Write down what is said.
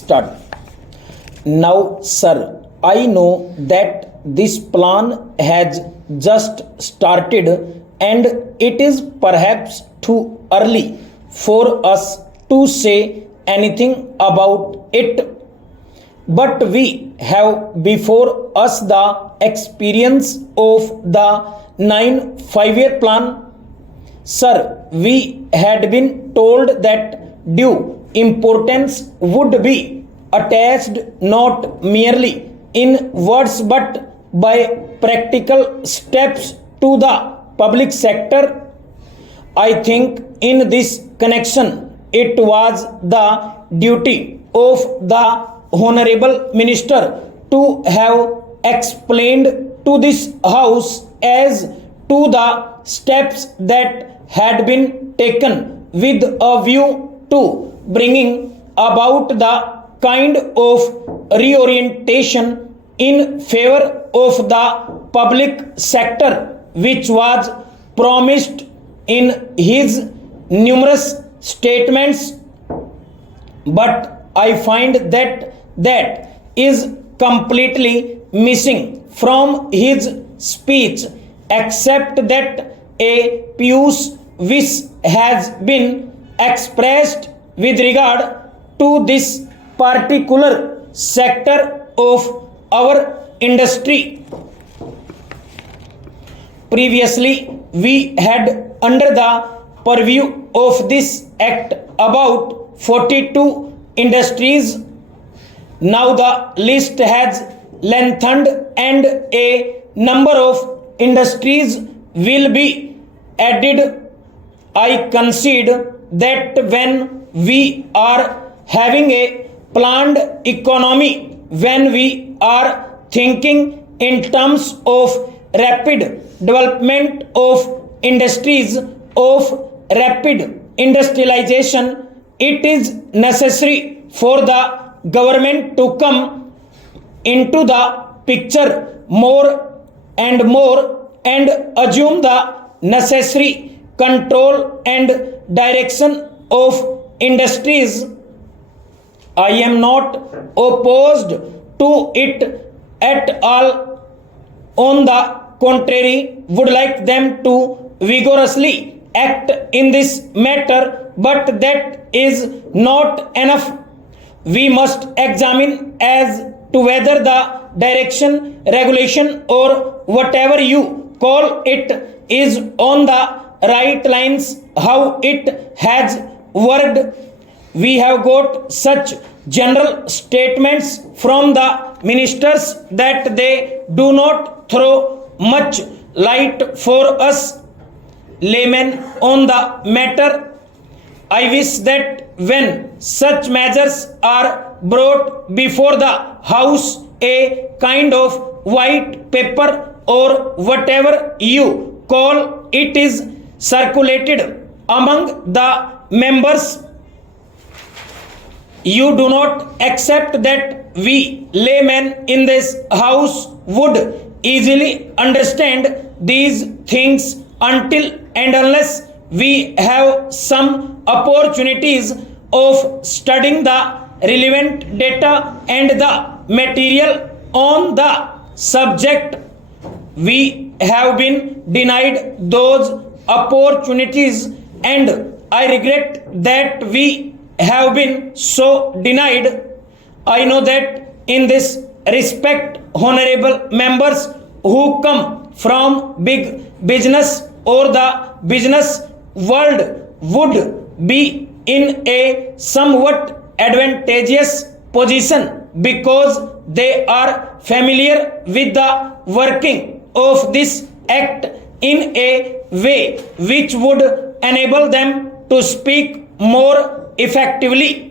Start. Now, sir, I know that this plan has just started and it is perhaps too early for us to say anything about it. But we have before us the experience of the 9 5-year plan. Sir, we had been told that due importance would be attached not merely in words but by practical steps to the public sector. I think in this connection it was the duty of the Honorable Minister to have explained to this House as to the steps that had been taken with a view to bringing about the kind of reorientation in favor of the public sector which was promised in his numerous statements. But I find that is completely missing from his speech, except that a pious wish has been expressed with regard to this particular sector of our industry. Previously, we had under the purview of this act about 42 industries. Now the list has lengthened and a number of industries will be added. I concede that when we are having a planned economy, when we are thinking in terms of rapid development of industries, of rapid industrialization, it is necessary for the government to come into the picture more and more and assume the necessary control and direction of industries. I am not opposed to it at all. On the contrary, would like them to vigorously act in this matter, but that is not enough. We must examine as to whether the direction, regulation, or whatever you call it is on the right lines, how it has worked. We have got such general statements from the ministers that they do not throw much light for us laymen on the matter. I wish that when such measures are brought before the House, a kind of white paper or whatever you call it is circulated among the members. You do not accept that we laymen in this House would easily understand these things until and unless we have some opportunities of studying the relevant data and the material on the subject. We have been denied those opportunities, and I regret that we have been so denied. I know that in this respect, honorable members who come from big business or the business world would be in a somewhat advantageous position because they are familiar with the working of this act in a way which would enable them to speak more effectively